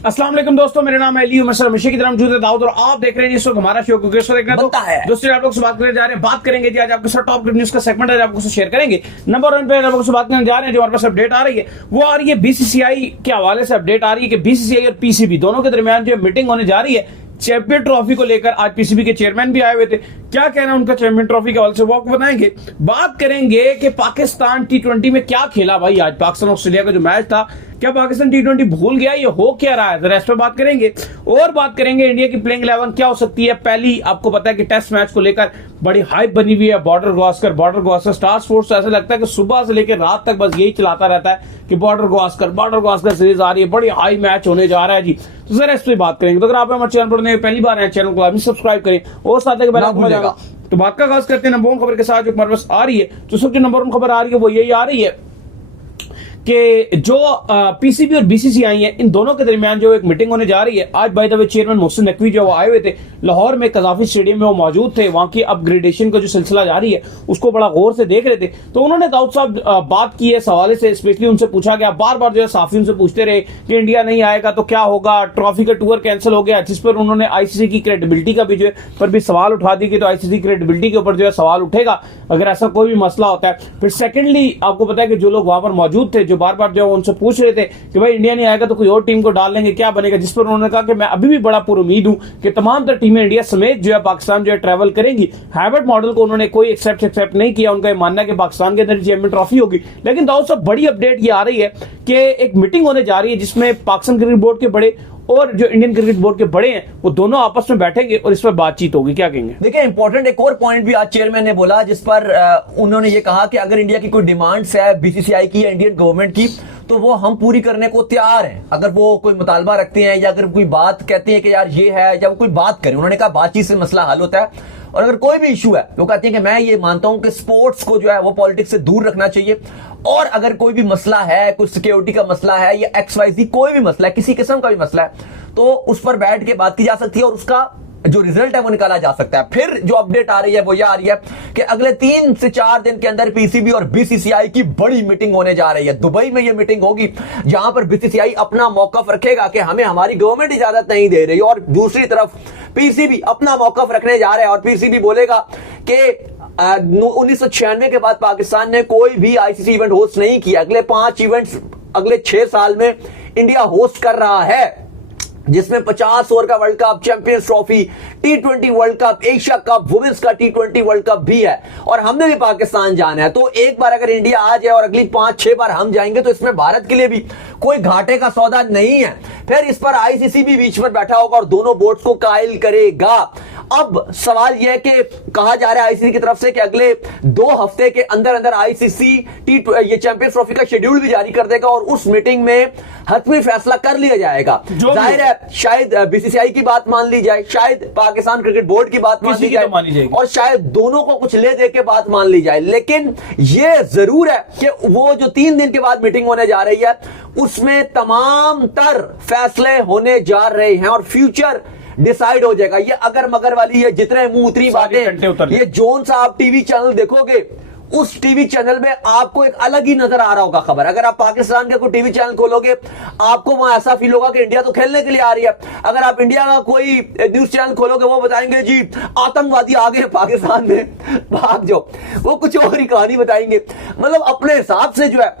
अस्सलाम वालेकुम दोस्तों, मेरा नाम है अली उमर हमेशा की तरह मौजूद है दाऊद और आप देख रहे हैं जिस वक्त हमारा शो क्योंकि बनता है। दोस्तों आप लोग से बात करने जा रहे हैं, बात करेंगे जी आज आपके साथ टॉप न्यूज का सेगमेंट है, आपको शेयर करेंगे। नंबर 1 पे आप लोग से बात करने जा रहे हैं, जो हमारे पास अपडेट आ रही है वो आ रही है बीसीसीआई के हवाले से अपडेट आ रही है कि बीसीसीआई और पीसीबी दोनों के दरमियान जो मीटिंग होने जा रही है चैंपियन ट्रॉफी को लेकर। आज पीसीबी के चेयरमैन भी आए हुए थे, क्या कहना उनका चैंपियन ट्रॉफी के हवाले से वो आपको बताएंगे। बात करेंगे कि पाकिस्तान टी20 में क्या खेला भाई, आज पाकिस्तान ऑस्ट्रेलिया का जो मैच था, क्या पाकिस्तान टी20 भूल गया, ये हो क्या रहा है, जरा इस पर बात करेंगे। और बात करेंगे इंडिया की प्लेइंग 11 क्या हो सकती है। पहली आपको पता है कि टेस्ट मैच को लेकर बड़ी हाइप बनी हुई है, बॉर्डर गावस्कर स्टार स्पोर्ट्स। ऐसा लगता है कि सुबह से लेकर रात तक बस यही चलाता रहता है कि बॉर्डर गावस्कर सीरीज आ रही है, बड़ी हाई मैच होने जा रहा है जी। तो जरा इस पर बात करेंगे। तो अगर आप हमारे चैनल पर पहली बार है, चैनल को सब्सक्राइब करें और साथ ही तो बात का खास करते हैं नंबर 1 खबर के साथ जो हमारे पास आ रही है। तो सबसे नंबर 1 खबर आ रही है वो यही आ रही है कि जो पीसीबी और बीसीसीआई है, इन दोनों के दरमियान जो एक मीटिंग होने जा रही है। आज by the way chairman Mohsin Naqvi जो आए हुए थे लाहौर में, कजाफी स्टेडियम में वो मौजूद थे। वहां की अपग्रेडेशन का जो सिलसिला जारी है उसको बड़ा गौर से देख रहे थे। तो उन्होंने दाऊद साहब बात की है इस हवाले से, स्पेशली उनसे पूछा गया, बार बार जो है साफी उनसे पूछते रहे कि इंडिया नहीं आएगा तो क्या होगा, ट्रॉफी का टूर कैंसिल हो गया, जिस पर उन्होंने आईसीसी की क्रेडिबिलिटी का भी जो है पर भी सवाल उठा दी कि तो आईसीसी क्रेडिबिलिटी के ऊपर जो है सवाल उठेगा अगर ऐसा कोई भी मसला होता है। फिर सेकेंडली आपको पता है कि जो लोग वहां पर मौजूद थे जो बार बार जो उनसे पूछ रहे थे कि भाई इंडिया नहीं आएगा तो कोई और टीम को डाल लेंगे, क्या बनेगा, जिस पर उन्होंने कहा कि मैं अभी भी बड़ा पुरुमीद हूं कि तमाम तर टीमें इंडिया समेत जो है पाकिस्तान जो है ट्रैवल करेंगी। हाइब्रिड मॉडल को उन्होंने कोई एक्सेप्ट नहीं किया, उनका मानना है कि पाकिस्तान के अंदर चैंपियन ट्रॉफी होगी। लेकिन दाऊद साहब बड़ी अपडेट ये आ रही है कि एक मीटिंग होने जा रही है जिसमें पाकिस्तान क्रिकेट बोर्ड के बड़े और जो इंडियन क्रिकेट बोर्ड के बड़े हैं वो दोनों आपस में बैठेंगे और इस पर बातचीत होगी। क्या कहेंगे? देखिए, इंपॉर्टेंट एक और पॉइंट भी आज चेयरमैन ने बोला जिस पर उन्होंने ये कहा कि अगर इंडिया की कोई डिमांड्स है बीसीसीआई की या इंडियन गवर्नमेंट की तो वो हम पूरी करने को तैयार हैं। अगर वो कोई मुतालबा रखते हैं या अगर कोई बात कहते हैं कि यार ये है, या वो कोई बात करें, उन्होंने कहा बातचीत से मसला हल होता है। और अगर कोई भी इशू है वो कहते हैं कि मैं ये मानता हूं कि स्पोर्ट्स को जो है वो पॉलिटिक्स से दूर रखना चाहिए, और अगर कोई भी मसला है, कोई सिक्योरिटी का मसला है या XYZ कोई भी मसला है, किसी किस्म का भी मसला है, तो उस पर बैठ के बात की जा सकती है और उसका जो रिजल्ट है वो निकाला जा सकता है। फिर जो अपडेट आ रही है वो ये आ रही है कि अगले 3 से 4 दिन के अंदर पीसीबी और बीसीसीआई की बड़ी मीटिंग होने जा रही है। दुबई में ये मीटिंग होगी जहां पर बीसीसीआई अपना मौकफ रखेगा कि हमें हमारी गवर्नमेंट इजाजत नहीं दे रही, और दूसरी तरफ पीसीबी अपना मौकफ रखने जा रहा है और पीसीबी बोलेगा कि 1996 के बाद पाकिस्तान ने कोई भी आईसीसी इवेंट होस्ट नहीं किया। अगले 5 इवेंट्स अगले 6 साल में इंडिया होस्ट कर रहा है, जिसमें 50 ओवर का वर्ल्ड कप, चैंपियंस ट्रॉफी, टी20 world cup, Asia cup, women's का टी20 वर्ल्ड कप भी है, और हमने भी पाकिस्तान जाना है। तो एक बार अगर इंडिया आ जाए और अगली 5-6 बार हम जाएंगे तो इसमें भारत के लिए भी कोई घाटे का सौदा नहीं है। फिर इस पर आईसीसी भी बीच में बैठा होगा और दोनों बोर्ड्स को कायल करेगा। अब सवाल यह है कि कहा जा रहा है आईसीसी की तरफ से कि अगले 2 हफ्ते के अंदर अंदर आईसीसी ये चैंपियंस ट्रॉफी का शेड्यूल भी जारी कर देगा और उस मीटिंग में हतमी फैसला कर लिया जाएगा। जाहिर है शायद बीसीसीआई की बात मान ली जाए, शायद पाकिस्तान क्रिकेट बोर्ड की बात मान ली जाए, और शायद दोनों को कुछ ले दे के बात मान ली जाए। लेकिन यह जरूर है कि वो जो 3 दिन के बाद मीटिंग होने जा रही है उसमें तमाम तर फैसले होने जा रहे हैं और फ्यूचर डिसाइड हो जाएगा। ये अगर मगर वाली ये जितने मुंह उतरी बातें, ये जोन सा आप टीवी चैनल देखोगे उस टीवी चैनल में आपको एक अलग ही नजर आ रहा होगा खबर। अगर आप पाकिस्तान का कोई टीवी चैनल खोलोगे आपको वहां ऐसा फील होगा कि इंडिया तो खेलने के लिए आ रही है। अगर आप इंडिया का कोई न्यूज चैनल खोलोगे वो बताएंगे जी आतंकवादी आ गए पाकिस्तान में, भाग जाओ। वो कुछ और ही कहानी बताएंगे। मतलब अपने हिसाब से जो है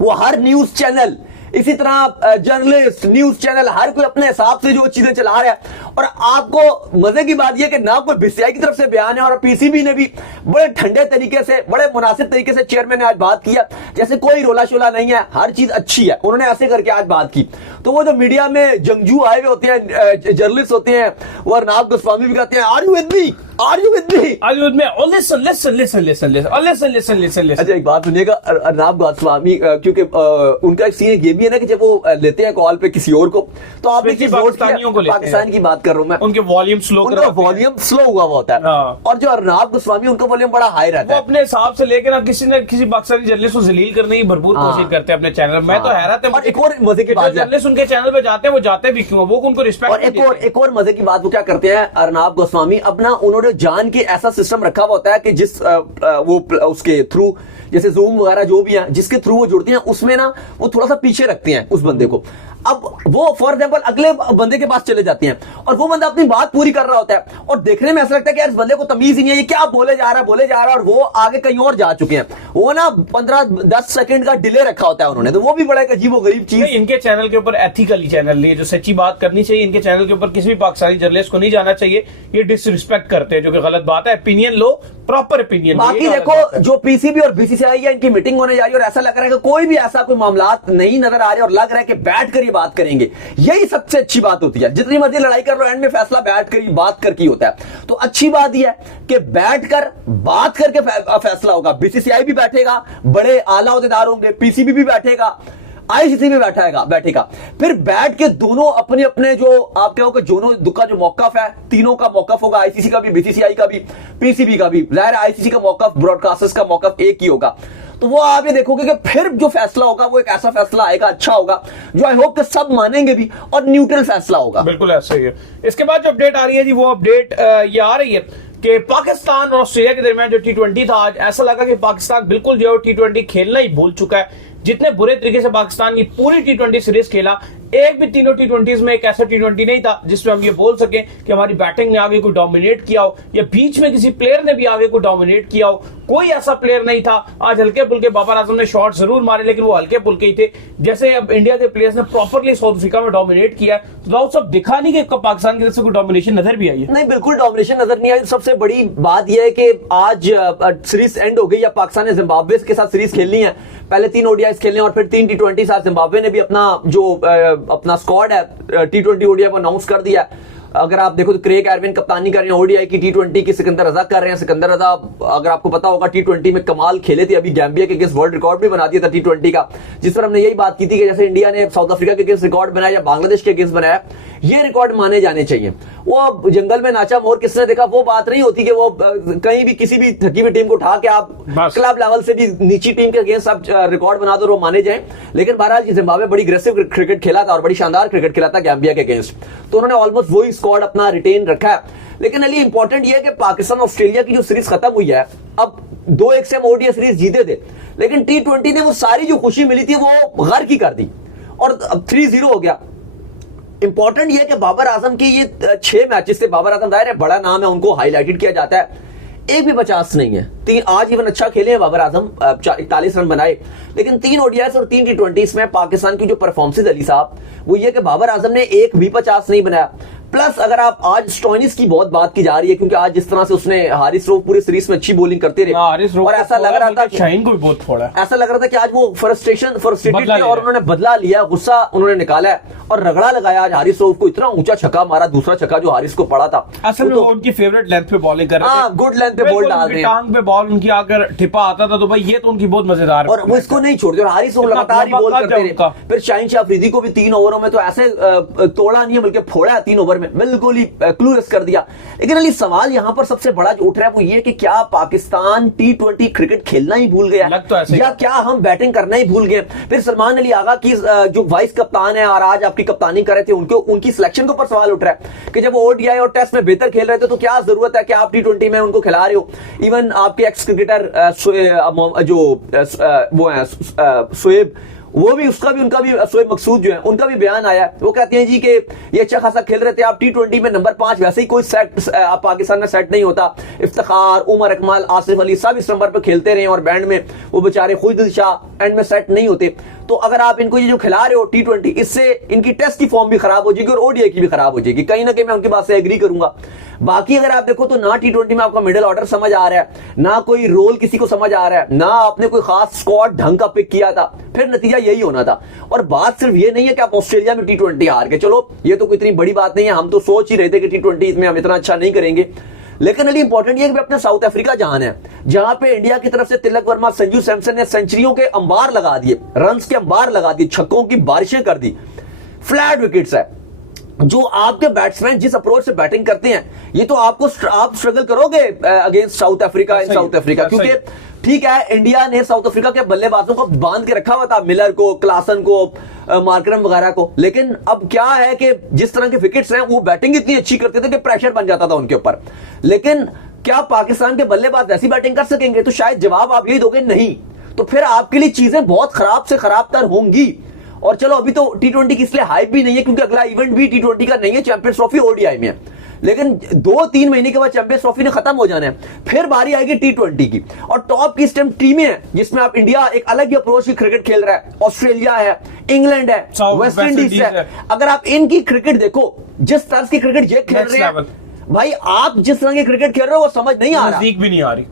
वो हर न्यूज चैनल, इसी तरह जर्नलिस्ट, न्यूज चैनल, हर कोई अपने हिसाब से जो चीजें चला रहा है। और आपको मजे की बात यह कि ना कोई बीसीसीआई की तरफ से बयान है और पीसीबी ने भी बड़े ठंडे तरीके से, बड़े मुनासिब तरीके से चेयरमैन ने आज बात किया, जैसे कोई रोला शोला नहीं है, हर चीज अच्छी है। उन्होंने ऐसे करके आज बात की। तो वो जो मीडिया में जंगजू आए हुए होते हैं, जर्नलिस्ट होते हैं, वो अर्नाब गोस्वामी भी कहते हैं are you with me, are you with me, are you with me, और listen listen listen listen listen listen listen. अच्छा एक बात सुनिएगा, अर्नाब गोस्वामी क्योंकि उनका एक सीन ये भी है ना कि जब वो लेते हैं कॉल पे किसी और को, तो आप देखिए पाकिस्तान की बात कर रहा हूं मैं, उनके वॉल्यूम स्लो, उनका वॉल्यूम स्लो हुआ होता है, और जो अर्नाब गोस्वामी उनका वॉल्यूम बड़ा हाई रहता है। वो अपने हिसाब से लेकर ना किसी पाकिस्तानी जर्नलिस्ट को जलील करने की भरपूर कोशिश करते हैं अपने चैनल में। मैं तो हैरान है। और एक और मजे की बात, जर्नलिस्ट उनके चैनल पे जाते हैं, वो जाते भी क्यों, वो उनको रिस्पेक्ट। और एक और मजे की बात वो क्या करते हैं अर्नाब गोस्वामी, अपना उन्होंने जान के ऐसा सिस्टम रखा हुआ होता है कि जिस वो उसके थ्रू जैसे जूम वगैरह जो भी है जिसके थ्रू वो जुड़ते हैं उसमें ना वो थोड़ा सा पीछे रखते हैं उस बंदे को। अब वो फॉर एग्जाम्पल अगले बंदे के पास चले जाते हैं और वो बंदा अपनी बात पूरी कर रहा होता है और देखने में ऐसा लगता है कि यार इस बंदे को तमीज ही नहीं है, ये क्या बोले जा रहा है और वो आगे कहीं और जा चुके हैं। वो ना 15-10 सेकंड का डिले रखा होता है उन्होंने, तो वो भी बड़ा एक अजीबोगरीब चीज। इनके चैनल के ऊपर एथिकली चैनल लिए जो सच्ची बात करनी चाहिए, इनके चैनल के ऊपर किसी भी पाकिस्तानी जर्नलिस्ट को नहीं जाना चाहिए। ये डिसरिस्पेक्ट करते हैं जो कि गलत बात है। ओपिनियन लो, प्रॉपर ओपिनियन। बाकी देखो जो पीसीबी और बीसीसीआई है इनकी मीटिंग होने जा रही है और ऐसा लग रहा है कि कोई भी ऐसा कोई मामला नहीं नजर आ रहे और लग रहा है कि बैठ कर ये बात करेंगे। यही सबसे अच्छी बात होती है। जितनी मर्जी लड़ाई कर लो, एंड में फैसला बैठ कर बात करके होता है। तो अच्छी बात यह है कि बैठकर बात करके फैसला होगा। बीसीसीआई भी बैठेगा, बड़े आला ओहदेदार होंगे, पीसीबी भी बैठेगा, आईसीसी भी बैठेगा। फिर बैठ के दोनों अपने अपने जो आप कहोगे दोनों का जो मौकफ है, तीनों का मौकफ होगा, आईसीसी का भी, बीसीसीआई का भी, पीसीबी का भी। जाहिर है आईसीसी का मौकफ, ब्रॉडकास्टर्स का मौकफ एक ही होगा। तो वो आप ये देखोगे कि फिर जो फैसला होगा वो एक ऐसा फैसला आएगा, अच्छा होगा, जो आई होप कि सब मानेंगे भी और न्यूट्रल फैसला होगा। बिल्कुल ऐसा ही है। इसके बाद जो अपडेट आ रही है जी, वो अपडेट ये आ रही है कि पाकिस्तान और ऑस्ट्रेलिया के दरमियान जो T20 था, आज ऐसा लगा कि पाकिस्तान बिल्कुल जो T20 खेलना ही भूल चुका है। जितने बुरे तरीके से पाकिस्तान की पूरी T20 सीरीज खेला, एक भी तीनों T20s में एक ऐसा T20 नहीं था जिसमें हम ये बोल सकें कि हमारी बैटिंग ने आगे को डोमिनेट किया हो या बीच में किसी प्लेयर ने भी आगे को डोमिनेट किया हो। कोई ऐसा प्लेयर नहीं था। आज हल्के फुल्के बाबर आजम ने शॉट जरूर मारे, लेकिन वो हल्के फुल्के ही थे। जैसे अब इंडिया के प्लेयर्स ने प्रॉपरली साउथ अफ्रीका में डोमिनेट किया, तो राउत साहब दिखा नहीं कि पाकिस्तान की तरफ से कोई डोमिनेशन नजर भी आई है। नहीं, बिल्कुल डोमिनेशन नजर नहीं आई। सबसे बड़ी बात यह है कि आज सीरीज एंड हो गई है। पाकिस्तान ने जिम्बाब्वे के साथ सीरीज खेलनी है, पहले 3 ओडीआई खेलने और फिर 3 T20। साथ जिम्बाब्वे ने भी अपना स्क्वाड है T20 ओडीआई को अनाउंस कर दिया। अगर आप देखो तो क्रेग एरविन कप्तानी कर रहे हैं ओडीआई की, T20 की सिकंदर रजा कर रहे हैं। सिकंदर रजा अगर आपको पता होगा T20 में कमाल खेले थे, अभी गैम्बिया के अगेंस्ट वर्ल्ड रिकॉर्ड भी बना दिया था T20 का, जिस पर हमने यही बात की थी कि जैसे इंडिया ने साउथ अफ्रीका के अगेंस्ट रिकॉर्ड बनाया या बांग्लादेश के अगेंस्ट बनाया, ये रिकॉर्ड माने जाने चाहिए। वो जंगल में नाचा मोर किसने देखा, वो बात नहीं होती कि वो कहीं भी किसी भी थकी हुई टीम को उठा के आप क्लब लेवल से भी नीची टीम के अगेंस्ट आप रिकॉर्ड बना दो, वो माने जाए। लेकिन बहरहाल जिम्बाब्वे बड़ी अग्रेसिव क्रिकेट खेला था और बड़ी शानदार क्रिकेट खेला था गैम्बिया के अगेंस्ट, तो उन्होंने ऑलमोस्ट वही स्क्वाड अपना रिटेन रखा है। लेकिन अली इंपॉर्टेंट यह है कि पाकिस्तान ऑस्ट्रेलिया की जो सीरीज खत्म हुई है, अब 2-1 से हम ओडीआई सीरीज जीते थे, लेकिन T20 ने वो सारी जो खुशी मिली थी वो गर्क ही कर दी और अब 3-0 हो गया। इंपॉर्टेंट यह है कि बाबर आजम की ये 6 मैचेस थे। बाबर आजम दायर है, बड़ा नाम है, उनको हाईलाइटेड किया जाता है, एक भी 50 नहीं है। आज इवन अच्छा खेले हैं बाबर आजम, 41 रन बनाए, लेकिन 3 ओडीआईस और 3 T20 में पाकिस्तान की जो परफॉर्मेंस अली साहब वो ये कि बाबर आजम ने एक भी 50 नहीं बनाया। प्लस अगर आप आज स्टोइनिस की बहुत बात की जा रही है, क्योंकि आज जिस तरह से उसने हारिस रऊफ पूरी सीरीज में अच्छी बॉलिंग करते रहे और ऐसा लग रहा था कि शाहीन को भी बहुत फोड़ा, ऐसा लग रहा था कि आज वो फ्रस्ट्रेटेड थे और उन्होंने बदला लिया, गुस्सा उन्होंने निकाला है और रगड़ा लगाया। आज हारिस रऊफ को इतना ऊंचा छक्का मारा, दूसरा छक्का जो हारिस को पड़ा था, असल में वो उनकी फेवरेट लेंथ पे बॉलिंग कर रहे थे, गुड लेंथ पे बॉल डाल रहे हैं, टांग पे बॉल उनकी आकर टिपा आता था, तो भाई ये तो उनकी बहुत मजेदार है और वो इसको नहीं छोड़ते और हारिस रऊफ लगातार ही बॉल करते रहे। फिर शाहीन शाह अफरीदी को भी 3 ओवरों में तो ऐसे तोड़ा नहीं है बल्कि फोड़ा 3 ओवर में, बिल्कुल ही क्लूलेस कर दिया। लेकिन अली सवाल यहां पर सबसे बड़ा जो उठ रहा है वो ये कि क्या पाकिस्तान T20 क्रिकेट खेलना ही भूल गया या क्या हम बैटिंग करना ही भूल गए। फिर सलमान अली आगा की जो वाइस कप्तान है और आज आपकी कप्तानी कर रहे थे, उनकी सिलेक्शन के ऊपर सवाल उठ रहा है कि जब वो ओडीआई और टेस्ट में बेहतर खेल रहे थे तो क्या जरूरत है कि आप T20 में उनको खिला रहे हो। इवन आपके एक्स क्रिकेटर जो वो है शोएब, वो भी उनका भी शोएब मकसूद जो है उनका भी बयान आया। वो कहते हैं जी कि ये अच्छा खासा खेल रहे थे आप T20 में नंबर 5, वैसे ही कोई सेट आप पाकिस्तान में सेट नहीं होता। इफ्तिखार, उमर अकमल, आसिफ अली सब इस नंबर पर खेलते रहे और बैंड में वो बेचारे खुद शाह एंड में सेट नहीं होते। तो अगर आप इनको ये जो खिला रहे हो T20, इससे इनकी टेस्ट की फॉर्म भी खराब हो जाएगी और ओडीआई की भी खराब हो जाएगी। कहीं ना कहीं मैं उनकी बात से एग्री करूंगा। बाकी अगर आप देखो तो ना T20 में आपका मिडिल ऑर्डर समझ आ रहा है, ना कोई रोल किसी को समझ आ रहा है, ना आपने कोई खास स्क्वाड ढंग का पिक किया था, फिर नतीजा यही होना था। और बात सिर्फ ये नहीं है कि आप ऑस्ट्रेलिया में T20 हार गए, चलो ये तो कोई इतनी बड़ी बात नहीं है, हम तो सोच ही रहे थे कि T20 में हम इतना अच्छा नहीं करेंगे। लेकिन अली इंपॉर्टेंट ये कि अपने साउथ अफ्रीका जहां है, जहां पे इंडिया की तरफ से तिलक वर्मा, संजू सैमसन ने सेंचुरियों के अंबार लगा दिए, रन्स के अंबार लगा दिए, छक्कों की बारिशें कर दी, फ्लैट विकेट्स है। जो आपके बैट्समैन जिस अप्रोच से बैटिंग करते हैं, ये तो आप स्ट्रगल करोगे against south Africa in south Africa, क्योंकि ठीक है इंडिया ने साउथ अफ्रीका के बल्लेबाजों को बांध के रखा हुआ था, मिलर को, क्लासन को, मार्करम वगैरह को। लेकिन अब क्या है कि जिस तरह के विकेट्स हैं वो बैटिंग इतनी अच्छी करते थे कि प्रेशर बन जाता था उनके ऊपर। लेकिन क्या पाकिस्तान के बल्लेबाज ऐसी बैटिंग कर सकेंगे? तो शायद जवाब आप यही दोगे नहीं। तो फिर आपके लिए चीजें बहुत खराब से खराब तर होंगी और चलो अभी तो T20 की इसलिए हाइप भी नहीं है क्योंकि अगला इवेंट भी T20 का नहीं है, चैंपियंस ट्रॉफी ODI में है। लेकिन 2-3 महीने के बाद चैंपियंस ट्रॉफी ने खत्म हो जाना है, फिर बारी आएगी T20 की। और टॉप की इस टाइम टीमें हैं जिसमें आप इंडिया एक अलग ही अप्रोच की क्रिकेट खेल रहा है, ऑस्ट्रेलिया है, इंग्लैंड है, वेस्ट इंडीज है। अगर आप इनकी क्रिकेट देखो, जिस तरह की क्रिकेट ये खेल रहे हैं भाई, आप जिस तरह की क्रिकेट खेल रहे हो वो समझ नहीं आ रहा, नजदीक भी नहीं आ रही।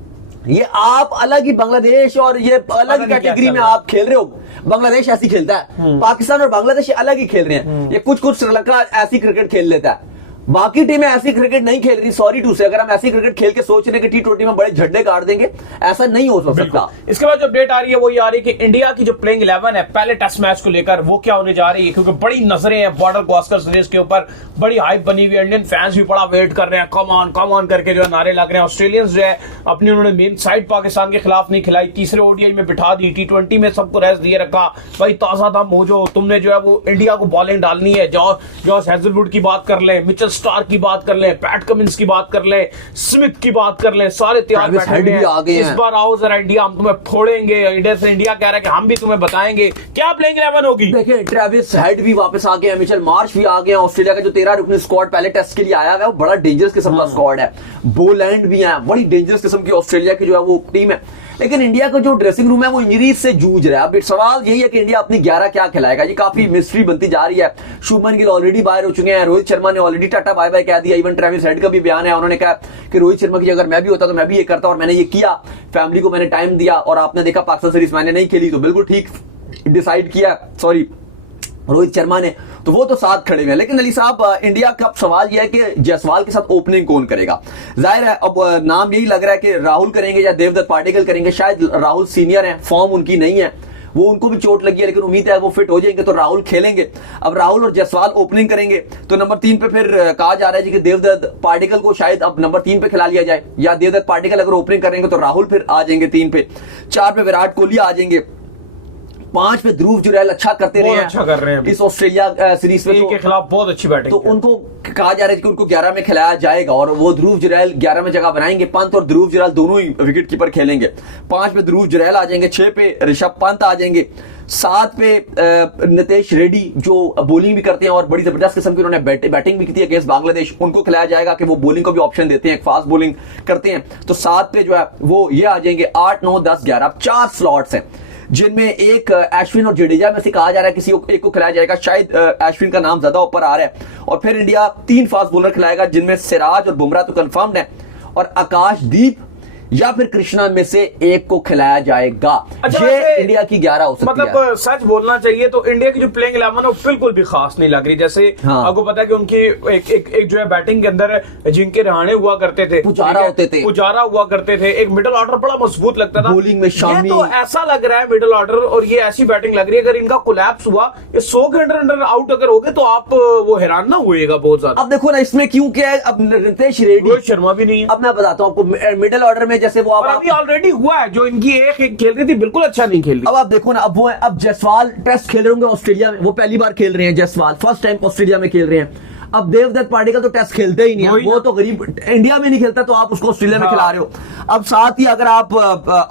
ये आप अलग ही बांग्लादेश और ये अलग कैटेगरी में आप खेल रहे हो। बांग्लादेश ऐसी खेलता है, पाकिस्तान और बांग्लादेश अलग ही खेल रहे हैं। ये कुछ श्रीलंका ऐसी क्रिकेट खेल लेता है, बाकी टीमें ऐसी क्रिकेट नहीं खेल रही। सॉरी टू से, अगर हम ऐसी क्रिकेट खेल के सोच रहे हैं कि T20 में बड़े झंडे गाड़ देंगे, ऐसा नहीं हो सकता। इसके बाद जो अपडेट आ रही है वो ये आ रही है कि इंडिया की जो प्लेइंग 11 है पहले टेस्ट मैच को लेकर वो क्या होने जा रही है, क्योंकि बड़ी नजरें हैं बॉर्डर गावस्कर सीरीज के ऊपर, बड़ी हाइप बनी हुई है, इंडियन फैंस भी बड़ा वेट कर रहे हैं, कम ऑन करके जो है नारे लग रहे हैं। ऑस्ट्रेलियंस जो है अपनी उन्होंने मेन साइड पाकिस्तान के खिलाफ नहीं खिलाई, तीसरे ODI में बिठा दी, T20 में सबको रेस्ट दिए रखा। भाई ताजा दम हो जो तुमने जो है वो इंडिया को बॉलिंग डालनी है, जॉश हेजलवुड की बात कर ले, मिचेल स्टार्क की बात कर ले, पैट कमिंस की बात कर ले, स्मिथ की बात कर ले, सारे तैयार बैठे हैं। इस बार आओ जरा इंडिया, हम तुम्हें फोड़ेंगे। इंडिया कह रहा है कि हम भी तुम्हें बताएंगे क्या प्लेइंग 11 होगी। देखिए ट्रेविस हेड भी वापस आ गए, मिचेल मार्श भी आ गए। ऑस्ट्रेलिया का जो 13 रुकनी स्क्वाड पहले टेस्ट के लिए आया है वो बड़ा डेंजरस किस्म का स्क्वाड है। बोलैंड भी है, बड़ी डेंजरस किस्म की ऑस्ट्रेलिया की जो है वो टीम है। लेकिन इंडिया का जो ड्रेसिंग रूम है वो इंजरीज से जूझ रहा है। अब सवाल यही है कि इंडिया अपनी 11 क्या खिलाएगा, ये काफी मिस्ट्री बनती जा रही है। शुभमन गिल ऑलरेडी बाहर हो चुके हैं, रोहित शर्मा ने ऑलरेडी टाटा बाय बाय कह दिया। इवन ट्रेविस हेड का भी बयान है, उन्होंने कहा कि रोहित शर्मा की अगर मैं भी होता तो मैं भी ये करता और मैंने ये किया, फैमिली को मैंने टाइम दिया और आपने देखा पाकिस्तान सीरीज मैंने नहीं खेली तो बिल्कुल ठीक डिसाइड किया सॉरी रोहित शर्मा ने, तो वो तो साथ खड़े हुए हैं। लेकिन अली साहब इंडिया का सवाल यह है कि जायसवाल के साथ ओपनिंग कौन करेगा। जाहिर है अब नाम यही लग रहा है कि राहुल करेंगे या देवदत्त पाटिकल करेंगे। शायद राहुल सीनियर हैं, फॉर्म उनकी नहीं है, वो उनको भी चोट लगी है, लेकिन उम्मीद है वो फिट हो जाएंगे तो राहुल खेलेंगे। अब राहुल और जायसवाल ओपनिंग करेंगे तो नंबर 3 पे फिर कहा जा रहा है जी कि देवदत्त पाटिकल को शायद अब नंबर 3 पे खिला लिया जाए, या देवदत्त पाटिकल अगर ओपनिंग करेंगे तो राहुल फिर आ जाएंगे 3 पे, 4 पे विराट कोहली आ जाएंगे, 5 पे ध्रुव जुरैल अच्छा करते रहे हैं, अच्छा कर रहे हैं इस ऑस्ट्रेलिया सीरीज में के खिलाफ बहुत अच्छी बैटिंग, तो उनको कहा जा रहा है कि उनको 11 में खिलाया जाएगा और वो ध्रुव जुरैल 11 में जगह बनाएंगे। पंत और ध्रुव जुरैल दोनों ही विकेट कीपर खेलेंगे। 5 पे ध्रुव जुरैल आ जाएंगे, 6 पे ऋषभ पंत आ जाएंगे, 7 पे नितेश रेड्डी जो बॉलिंग भी करते हैं और बड़ी जबरदस्त किस्म की उन्होंने बैटिंग भी की थी अगेंस्ट बांग्लादेश, उनको खिलाया जाएगा कि वो बॉलिंग को भी ऑप्शन देते हैं, फास्ट बॉलिंग करते हैं। तो 7 पे जो है वो ये आ जाएंगे। 8, 9, 10, 11 4 स्लॉट्स हैं जिनमें एक अश्विन और जडेजा में से कहा जा रहा है किसी एक को खिलाया जाएगा। शायद अश्विन का नाम ज्यादा ऊपर आ रहा है। और फिर इंडिया 3 फास्ट बॉलर खिलाएगा जिनमें सिराज और बुमराह तो कंफर्म्ड है, और आकाशदीप या फिर कृष्णा में से एक को खिलाया जाएगा। अच्छा, ये इंडिया की 11 हो सकती मतलब है। सच बोलना चाहिए तो इंडिया की जो प्लेइंग 11 है वो बिल्कुल भी खास नहीं लग रही। जैसे आपको पता है कि उनकी एक जो है बैटिंग के अंदर जिनके रहाणे हुआ करते थे, पुजारा हुआ करते थे, एक मिडिल ऑर्डर बड़ा मजबूत लगता था, बॉलिंग में शामी। तो ऐसा लग रहा है मिडिल ऑर्डर और ये ऐसी बैटिंग लग रही है अगर इनका कोलैप्स हुआ, ये 100 के अंडर आउट अगर हो गए तो आप वो हैरान ना हुएगा बहुत ज्यादा। अब देखो ना इसमें क्यों क्या है, अब नितेश रेड्डी, रोहित शर्मा भी नहीं है। अब मैं बताता हूँ आपको मिडिल ऑर्डर में जैसे वो अभी ऑलरेडी हुआ है जो इनकी एक खेल रही थी बिल्कुल अच्छा नहीं खेल रही। अब आप देखो ना, अब वो है, अब जायसवाल टेस्ट खेल रहे होंगे ऑस्ट्रेलिया में, वो पहली बार खेल रहे हैं जायसवाल, फर्स्ट टाइम ऑस्ट्रेलिया में खेल रहे हैं। अब देवदत्त पाटिकल तो टेस्ट खेलते ही नहीं है, वो तो गरीब इंडिया में नहीं खेलता तो आप उसको ऑस्ट्रेलिया में खिला रहे हो। अब साथ ही अगर आप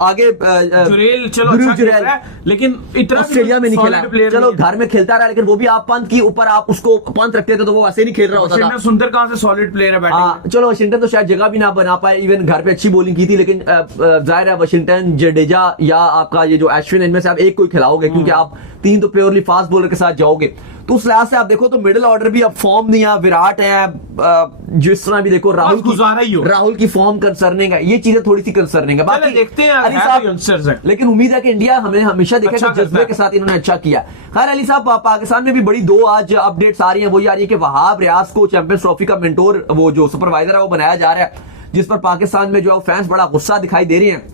आगे जुरैल चलो अच्छा खेल रहा है, लेकिन इतना ऑस्ट्रेलिया में नहीं खेला, चलो घर में खेलता रहा, लेकिन वो भी आप पंत की ऊपर आप उसको पंत रखते थे तो वो ऐसे नहीं खेल रहा होता था। सुंदर कहां से सॉलिड प्लेयर है बैटिंग। चलो वाशिंगटन तो शायद जगह भी ना बना पाए, इवन घर पे अच्छी बॉलिंग की थी, लेकिन जाहिर है वाशिंगटन, जडेजा या आपका ये जो अश्विन, इनमें से आप एक कोई खिलाओगे क्योंकि आप 3 तो प्योरली फास्ट बॉलर के साथ जाओगे। तो उस लिहाज से आप देखो तो मिडिल ऑर्डर भी अब फॉर्म नहीं है, विराट है, जिस तरह भी देखो राहुल की फॉर्म कंसर्निंग है, ये चीजें थोड़ी सी कंसर्निंग है। बाकी देखते हैं, लेकिन उम्मीद है कि इंडिया हमें हमेशा देखा अच्छा कि जज्बे के साथ इन्होंने अच्छा किया। खैर अली साहब पाकिस्तान में भी बड़ी 2 आज अपडेट्स आ रही है, वो ये आ रही है कि वहाब रियाज को चैंपियंस ट्रॉफी का मेंटोर, वो जो सुपरवाइजर है वो बनाया जा रहा है, जिस पर पाकिस्तान में जो फैंस बड़ा गुस्सा दिखाई दे रहे हैं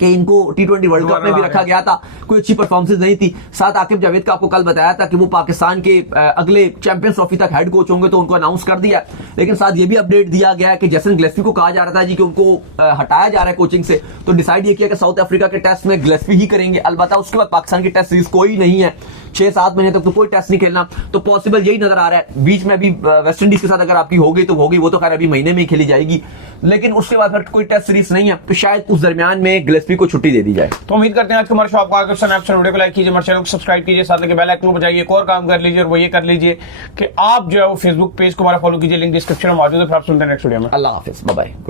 कि इनको T20 वर्ल्ड कप में भी रखा गया था, कोई अच्छी परफॉर्मेंस नहीं थी। साथ आकिब जावेद का आपको कल बताया था कि वो पाकिस्तान के अगले चैंपियंस ट्रॉफी तक हेड कोच होंगे, तो उनको अनाउंस कर दिया। लेकिन साथ ये भी अपडेट दिया गया कि जैसन गिलेस्पी को कहा जा रहा था जी कि उनको हटाया जा रहा है कोचिंग से, तो डिसाइड ये किया कि साउथ अफ्रीका के टेस्ट में गिलेस्पी ही करेंगे। अलबत्ता उसके बाद पाकिस्तान की टेस्ट सीरीज कोई नहीं है, 6-7 महीने तक तो कोई टेस्ट नहीं खेलना, तो पॉसिबल यही नजर आ रहा है। बीच में भी वेस्ट इंडीज के साथ अगर आपकी हो गई तो होगी, वो तो खैर अभी महीने में ही खेली जाएगी, लेकिन उसके बाद फिर कोई टेस्ट सीरीज नहीं है, तो शायद उस दरमियान में गिलेस्पी एसपी को छुट्टी दे दी जाए। तो उम्मीद करते हैं आज हमारे शॉप का वीडियो को लाइक कीजिए, हमारे चैनल को सब्सक्राइब कीजिए, साथ में बेल आइकन को बजाइए। एक और काम कर लीजिए और वो ये कर लीजिए कि आप जो है वो फेसबुक पेज को हमारा फॉलो कीजिए, लिंक डिस्क्रिप्शन में मौजूद है। फिर आप सुनते हैं नेक्स्ट वीडियो में। अल्लाह हाफिज, बाय बाय।